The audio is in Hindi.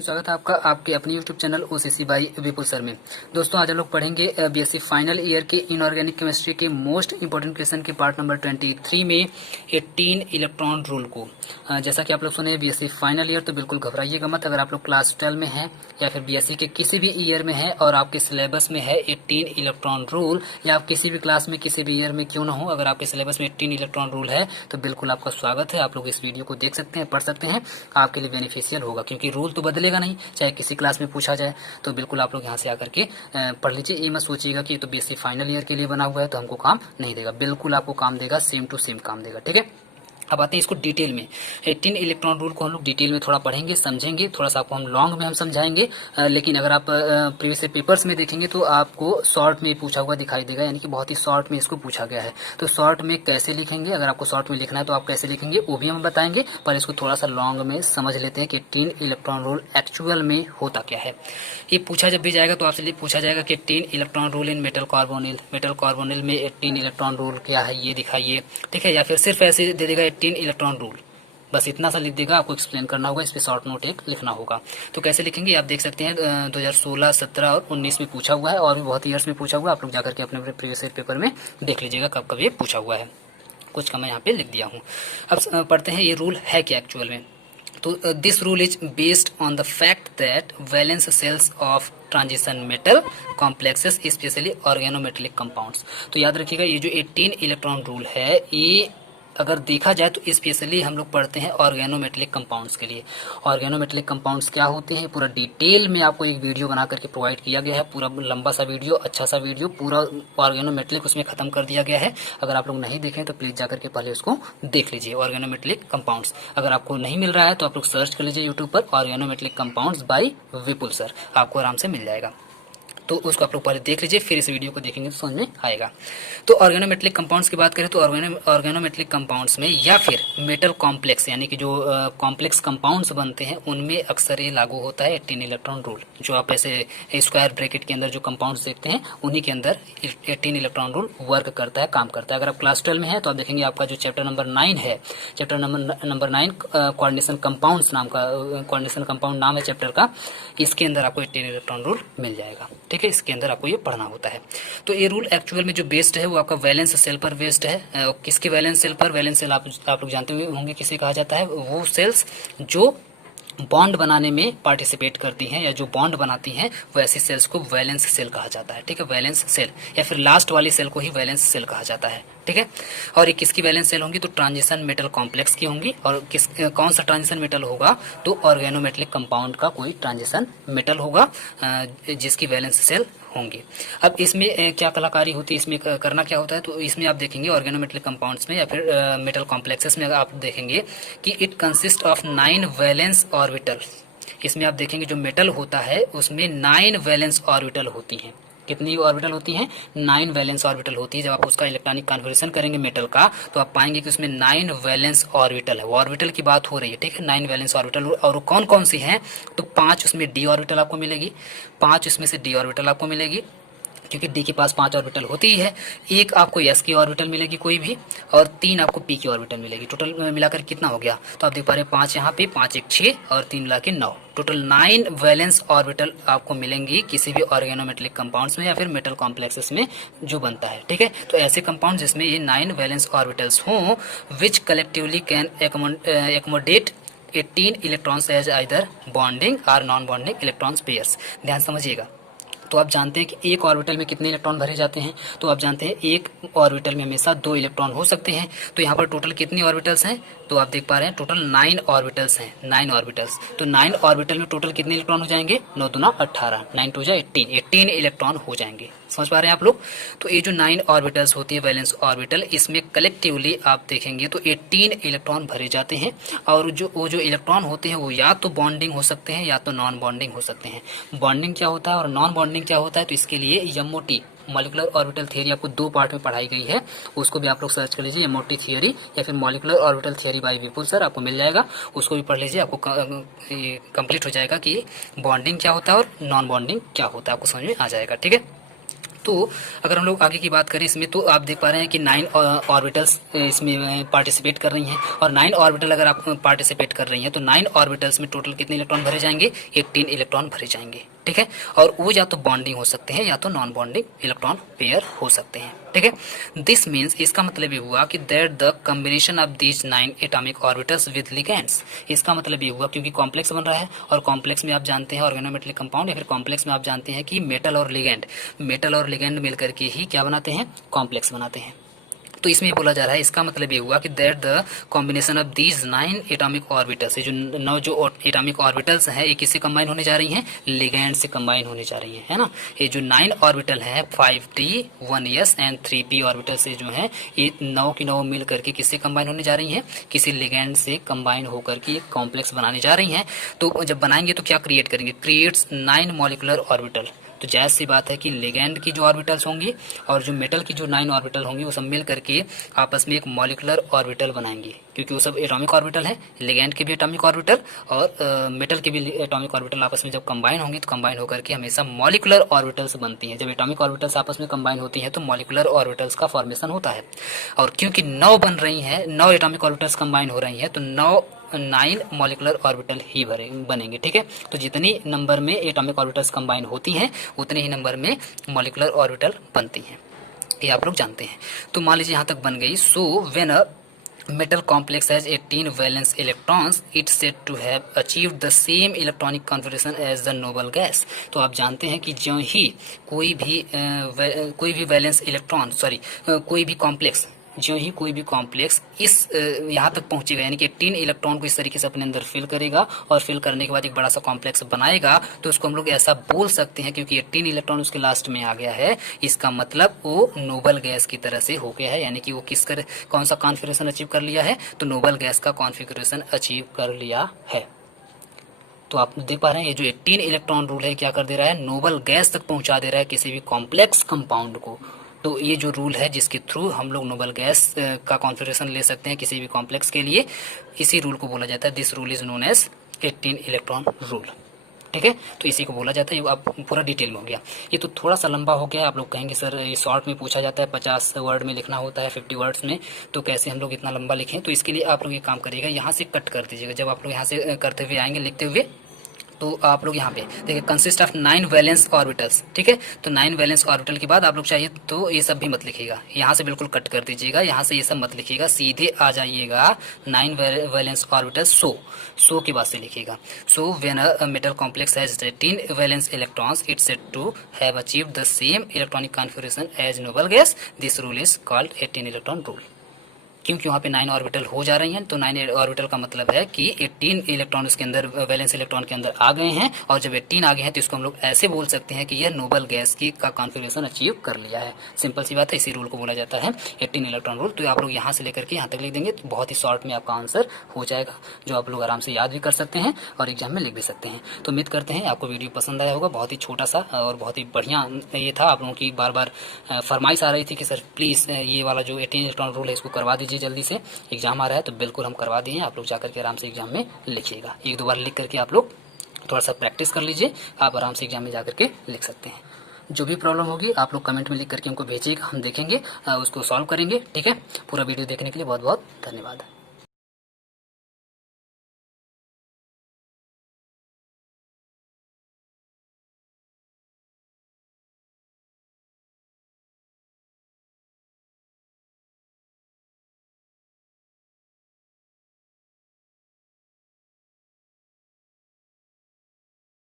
फ्रेंड्स, स्वागत है आपका आपके अपने YouTube channel OCC by Vipul sir में। दोस्तों, आज हम लोग पढ़ेंगे बीएससी फाइनल ईयर के इनऑर्गेनिक केमिस्ट्री के मोस्ट इंपोर्टेंट क्वेश्चन के पार्ट नंबर 23 में 18 इलेक्ट्रॉन रूल को। जैसा कि आप लोग सुने बीएससी फाइनल ईयर, तो बिल्कुल घबराइएगा मत। अगर आप लोग क्लास 12 में हैं या फिर बीएससी के किसी भी ईयर में है और आपके सिलेबस में है 18 इलेक्ट्रॉन रूल, या आप किसी भी क्लास में किसी भी ईयर में क्यों ना हो, अगर आपके सिलेबस में 18 इलेक्ट्रॉन रूल है तो बिल्कुल आपका स्वागत है। आप लोग इस वीडियो को देख सकते हैं, पढ़ सकते हैं, आपके लिए बेनिफिशियल होगा, क्योंकि रूल तो बदलेगा नहीं, चाहे किसी क्लास में पूछा जाए। तो बिल्कुल आप लोग यहाँ से आकर के पढ़ लीजिए। ये मत सोचिएगा कि ये तो बीएससी फाइनल ईयर के लिए बना हुआ है तो हमको काम नहीं देगा। बिल्कुल आपको काम देगा, सेम टू सेम काम देगा। ठीक है, अब आते हैं इसको डिटेल में। 18 इलेक्ट्रॉन रूल को हम लोग डिटेल में थोड़ा पढ़ेंगे, समझेंगे, थोड़ा सा आपको हम लॉन्ग में हम समझाएंगे। लेकिन अगर आप प्रीवियस पेपर्स में देखेंगे तो आपको शॉर्ट में पूछा हुआ दिखाई देगा, यानी कि बहुत ही शॉर्ट में इसको पूछा गया है। तो शॉर्ट में कैसे लिखेंगे, अगर आपको शॉर्ट में लिखना है तो आप कैसे लिखेंगे वो भी हम बताएंगे, पर इसको थोड़ा सा लॉन्ग में समझ लेते हैं कि 18 इलेक्ट्रॉन रूल एक्चुअल में होता क्या है। ये पूछा जब भी जाएगा तो आपसे पूछा जाएगा कि 18 electron rule in metal carbonyl, metal carbonyl में 18 इलेक्ट्रॉन रूल क्या है ये दिखाइए। ठीक है, या फिर सिर्फ ऐसे दे देगा 18 इलेक्ट्रॉन रूल, बस इतना सा लिख देगा। आपको एक्सप्लेन करना होगा, इस पे शॉर्ट नोट एक लिखना होगा। तो कैसे लिखेंगे आप देख सकते हैं, 2016, 17 और 19 में पूछा हुआ है, और भी बहुत ईयर्स में पूछा हुआ है। आप लोग जाकर के अपने प्रीवियस ईयर पेपर में देख लीजिएगा कब कब ये पूछा हुआ है। कुछ का मैं यहाँ पे लिख दिया हूँ। अब पढ़ते हैं ये रूल है क्या एक्चुअल में। तो this rule is based on the fact that valence shells of transition metal complexes specially organometallic compounds. तो याद रखिएगा, ये जो 18 इलेक्ट्रॉन रूल है, ये अगर देखा जाए तो स्पेशली हम लोग पढ़ते हैं ऑर्गेनोमेटेलिक कंपाउंड्स के लिए। ऑर्गेनोमेटेलिक कंपाउंड्स क्या होते हैं, पूरा डिटेल में आपको एक वीडियो बना करके प्रोवाइड किया गया है। पूरा लंबा सा वीडियो, अच्छा सा वीडियो, पूरा ऑर्गेनोमेटेलिक उसमें खत्म कर दिया गया है। अगर आप लोग नहीं देखें तो प्लीज जाकर के पहले उसको देख लीजिए, ऑर्गेनोमेटेलिक कंपाउंड्स। अगर आपको नहीं मिल रहा है तो आप लोग सर्च कर लीजिए यूट्यूब पर, ऑर्गेनोमेटेलिक कंपाउंड्स बाय विपुल सर, आपको आराम से मिल जाएगा। तो उसको आप लोग पहले देख लीजिए, फिर इस वीडियो को देखेंगे तो समझ में आएगा। तो ऑर्गेनोमेटेलिक कंपाउंड्स की बात करें तो ऑर्गेनोमेटेलिक कंपाउंड्स में या फिर मेटल कॉम्प्लेक्स, यानी कि जो कॉम्प्लेक्स कंपाउंड्स बनते हैं उनमें अक्सर ये लागू होता है 18 इलेक्ट्रॉन रूल। जो आप ऐसे स्क्वायर ब्रैकेट के अंदर जो कंपाउंड्स देखते हैं उन्हीं के अंदर 18 इलेक्ट्रॉन रूल वर्क करता है, काम करता है। अगर आप क्लास 12 में है तो आप देखेंगे आपका जो चैप्टर नंबर 9 है, चैप्टर नंबर 9 कोऑर्डिनेशन कंपाउंड्स नाम का, कोऑर्डिनेशन कंपाउंड नाम है चैप्टर का, इसके अंदर आपको 18 इलेक्ट्रॉन रूल मिल जाएगा। ठीक है, इसके अंदर आपको ये पढ़ना होता है। तो ये रूल एक्चुअल में जो बेस्ड है वो आपका वैलेंस सेल पर बेस्ड है। किसके वैलेंस सेल पर? वैलेंस सेल आप लोग जानते होंगे किसे कहा जाता है। वो सेल्स जो बॉन्ड बनाने में पार्टिसिपेट करती हैं या जो बॉन्ड बनाती हैं, वैसी सेल्स को वैलेंस सेल कहा जाता है। ठीक है, वैलेंस सेल या फिर लास्ट वाली सेल को ही वैलेंस सेल कहा जाता है। ठीक है, और ये किसकी वैलेंस सेल होंगी? तो ट्रांजिशन मेटल कॉम्प्लेक्स की होंगी। और कौन सा ट्रांजिशन मेटल होगा? तो ऑर्गेनोमेटेलिक कंपाउंड का कोई ट्रांजिशन मेटल होगा जिसकी वैलेंस सेल होंगी। अब इसमें क्या कलाकारी होती है, इसमें करना क्या होता है? तो इसमें आप देखेंगे ऑर्गेनोमेटेलिक कंपाउंड्स में या फिर मेटल कॉम्प्लेक्सेस में आप देखेंगे कि it consist of 9 valence orbital. इसमें आप देखेंगे जो मेटल होता है उसमें 9 वैलेंस ऑर्बिटल होती हैं। कितनी ऑर्बिटल होती हैं? 9 वैलेंस ऑर्बिटल होती है। जब आप उसका इलेक्ट्रॉनिक कन्फर्मेशन करेंगे मेटल का तो आप पाएंगे कि उसमें 9 वैलेंस ऑर्बिटल है। वो ऑर्बिटल की बात हो रही है। ठीक है, 9 वैलेंस ऑर्बिटल। और कौन कौन सी हैं? तो 5 उसमें डी ऑर्बिटल आपको मिलेगी, 5 उसमें से डी ऑर्बिटल आपको मिलेगी, क्योंकि डी के पास 5 ऑर्बिटल होती ही है। एक आपको एस की ऑर्बिटल मिलेगी कोई भी, और 3 आपको पी की ऑर्बिटल मिलेगी। टोटल मिलाकर कितना हो गया? तो आप देख पा रहे हैं 5 यहाँ पे, 5 एक 6 और 3 मिला के 9, टोटल 9 वैलेंस ऑर्बिटल आपको मिलेंगी किसी भी ऑर्गेनोमेटेलिक कंपाउंड्स में या फिर मेटल कॉम्प्लेक्सेस में जो बनता है। ठीक है, तो ऐसे कंपाउंड जिसमें ये 9 वैलेंस ऑर्बिटल्स हों, which collectively can accommodate 18 electrons as either bonding और नॉन बॉन्डिंग इलेक्ट्रॉन्स पेयर्स। ध्यान समझिएगा। तो आप जानते हैं कि एक ऑर्बिटल में कितने इलेक्ट्रॉन भरे जाते हैं? तो आप जानते हैं एक ऑर्बिटल में हमेशा 2 इलेक्ट्रॉन हो सकते हैं। तो यहाँ पर टोटल कितनी ऑर्बिटल्स हैं? तो आप देख पा रहे हैं टोटल 9 ऑर्बिटल्स हैं, 9 ऑर्बिटल्स। तो 9 ऑर्बिटल में टोटल कितने इलेक्ट्रॉन हो जाएंगे? 9 दूना 18, 9 टू जा 18 इलेक्ट्रॉन हो जाएंगे। समझ पा रहे हैं आप लोग? तो ये जो 9 ऑर्बिटल्स होती है वैलेंस ऑर्बिटल, इसमें कलेक्टिवली आप देखेंगे तो 18 इलेक्ट्रॉन भरे जाते हैं। और वो जो इलेक्ट्रॉन होते हैं वो या तो बॉन्डिंग हो सकते हैं या तो नॉन बॉन्डिंग हो सकते हैं। बॉन्डिंग क्या होता है और नॉन बॉन्डिंग क्या होता है? तो इसके लिए एमओटी, मॉलिक्यूलर ऑर्बिटल थ्योरी, आपको 2 पार्ट में पढ़ाई गई है, उसको भी आप लोग सर्च कर लीजिए, एमओटी थ्योरी या फिर molecular orbital theory by Vipul sir, आपको मिल जाएगा। उसको भी पढ़ लीजिए, आपको कंप्लीट हो जाएगा कि बॉन्डिंग क्या होता है और नॉन बॉन्डिंग क्या होता है, आपको समझ में आ जाएगा। ठीक है, तो अगर हम लोग आगे की बात करें इसमें, तो आप देख पा रहे हैं कि 9 ऑर्बिटल्स इसमें पार्टिसिपेट कर रही हैं, और 9 ऑर्बिटल अगर आप पार्टिसिपेट कर रही हैं तो 9 ऑर्बिटल्स में टोटल कितने इलेक्ट्रॉन भरे जाएंगे, 18 इलेक्ट्रॉन भरे जाएंगे, ठीक है। और वो या तो बॉन्डिंग हो सकते हैं या तो नॉन बॉन्डिंग इलेक्ट्रॉन पेयर हो सकते हैं, ठीक है। दिस मीन्स, इसका मतलब ये हुआ कि that the combination of these 9 atomic orbitals with ligands, इसका मतलब ये हुआ क्योंकि कॉम्प्लेक्स बन रहा है, और कॉम्प्लेक्स में आप जानते हैं ऑर्गेनोमेटेलिक कंपाउंड, या फिर कॉम्प्लेक्स में आप जानते हैं कि मेटल और लिगेंड मिलकर के ही क्या बनाते हैं, कॉम्प्लेक्स बनाते हैं। तो इसमें बोला जा रहा है, इसका मतलब ये हुआ कि that the combination of these 9 atomic orbitals, जो 9 जो एटॉमिक ऑर्बिटल्स हैं, ये किससे कंबाइन होने जा रही हैं, लिगेंड से कंबाइन होने जा रही हैं, है ना। ये जो 9 ऑर्बिटल हैं 5d 1s and 3p orbital से जो है, ये 9 की 9 मिल करके किससे कंबाइन होने जा रही हैं, किसी लिगेंड से कंबाइन होकर के एक कॉम्प्लेक्स बनाने जा रही हैं। तो जब बनाएंगे तो क्या क्रिएट करेंगे, क्रिएट्स 9 मॉलिकुलर ऑर्बिटल। तो जायज़ सी बात है कि लिगेंड की जो ऑर्बिटल्स होंगी और जो मेटल की जो 9 ऑर्बिटल होंगी वो सब मिल करके आपस में एक मॉलिकुलर ऑर्बिटल बनाएंगे, क्योंकि वो सब एटॉमिक ऑर्बिटल है, लिगेंड के भी एटॉमिक ऑर्बिटल और मेटल के भी एटॉमिक ऑर्बिटल आपस में जब कंबाइन होंगे तो कंबाइन होकर के हमेशा मॉलिकुलर ऑर्बिटल्स बनती हैं। जब एटॉमिक ऑर्बिटल्स आपस में कंबाइन होती हैं तो मॉलिकुलर ऑर्बिटल्स का फॉर्मेशन होता है। और क्योंकि 9 बन रही हैं, 9 एटॉमिक ऑर्बिटल्स कंबाइन हो रही हैं, तो 9 मॉलिकुलर ऑर्बिटल ही बनेंगे, ठीक है। तो जितनी नंबर में एटॉमिक ऑर्बिटल्स कंबाइन होती हैं उतने ही नंबर में मॉलिकुलर ऑर्बिटल बनती हैं, ये आप लोग जानते हैं। तो मान लीजिए यहाँ तक बन गई। सो when a metal complex has 18 valence electrons, it's said to have achieved the same electronic configuration as the noble gas। तो आप जानते हैं कि जो ही कोई भी वैलेंस इलेक्ट्रॉन कोई भी कॉम्प्लेक्स, जो ही कोई भी कॉम्प्लेक्स इस यहाँ तक पहुंचेगा, यानी कि 18 इलेक्ट्रॉन को इस तरीके से अपने अंदर फिल करेगा और फिल करने के बाद एक बड़ा सा कॉम्प्लेक्स बनाएगा, तो उसको हम लोग ऐसा बोल सकते हैं क्योंकि 18 इलेक्ट्रॉन उसके लास्ट में आ गया है, इसका मतलब वो नोबल गैस की तरह से हो गया है, यानी कि वो कौन सा कॉन्फिगरेशन अचीव कर लिया है, तो नोबल गैस का कॉन्फिगरेशन अचीव कर लिया है। तो आप देख पा रहे हैं ये जो 18 इलेक्ट्रॉन रूल है क्या कर दे रहा है, नोबल गैस तक पहुंचा दे रहा है किसी भी कॉम्प्लेक्स कंपाउंड को। तो ये जो रूल है जिसके थ्रू हम लोग नोबल गैस का कॉन्फिगरेशन ले सकते हैं किसी भी कॉम्प्लेक्स के लिए, इसी रूल को बोला जाता है, this rule is known as 18 electron rule, ठीक है। तो इसी को बोला जाता है। ये आप पूरा डिटेल में हो गया। ये तो थोड़ा सा लंबा हो गया, आप लोग कहेंगे सर ये शॉर्ट में पूछा जाता है, 50 वर्ड में लिखना होता है, 50 वर्ड्स में, तो कैसे हम लोग इतना लंबा लिखें। तो इसके लिए आप लोग ये काम करिएगा, यहाँ से कट कर दीजिएगा। जब आप लोग यहाँ से करते हुए आएंगे लिखते हुए, तो आप लोग यहाँ पे देखिए कंसिस्ट ऑफ 9 वैलेंस ऑर्बिटल्स, ठीक है। तो 9 वैलेंस ऑर्बिटल के बाद आप लोग चाहिए तो ये सब भी मत लिखिएगा, यहाँ से बिल्कुल कट कर दीजिएगा, यहाँ से ये सब मत लिखिएगा, सीधे आ जाइएगा 9 वैलेंस ऑर्बिटल सो के बाद से लिखिएगा। So when a metal complex has 18 valence electrons it's said to have achieved the same electronic configuration as noble gas, this rule is called 18 electron rule. क्योंकि वहाँ पे 9 ऑर्बिटल हो जा रही हैं, तो 9 ऑर्बिटल का मतलब है कि 18 इलेक्ट्रॉन उसके अंदर वैलेंस इलेक्ट्रॉन के अंदर आ गए हैं, और जब 18 आ गए हैं तो इसको हम लोग ऐसे बोल सकते हैं कि यह नोबल गैस की का कॉन्फिगरेशन अचीव कर लिया है। सिंपल सी बात है, इसी रूल को बोला जाता है 18 इलेक्ट्रॉन रूल। तो आप लोग यहाँ से लेकर के यहाँ तक लिख देंगे तो बहुत ही शॉर्ट में आपका आंसर हो जाएगा, जो आप लोग आराम से याद भी कर सकते हैं और एग्जाम में लिख भी सकते हैं। तो उम्मीद करते हैं आपको वीडियो पसंद आया होगा। बहुत ही छोटा सा और बहुत ही बढ़िया ये था। आप लोगों की बार बार फरमाइश आ रही थी कि सर प्लीज़ ये वाला जो 18 इलेक्ट्रॉन रूल है इसको करवा दीजिए जल्दी से, एग्जाम आ रहा है। तो बिल्कुल हम करवा दिए हैं, आप लोग जाकर के आराम से एग्जाम में लिखिएगा। 1-2 बार लिख करके आप लोग थोड़ा सा प्रैक्टिस कर लीजिए, आप आराम से एग्जाम में जाकर के लिख सकते हैं। जो भी प्रॉब्लम होगी आप लोग कमेंट में लिख करके हमको भेजिएगा, हम देखेंगे उसको सॉल्व करेंगे, ठीक है। पूरा वीडियो देखने के लिए बहुत बहुत धन्यवाद।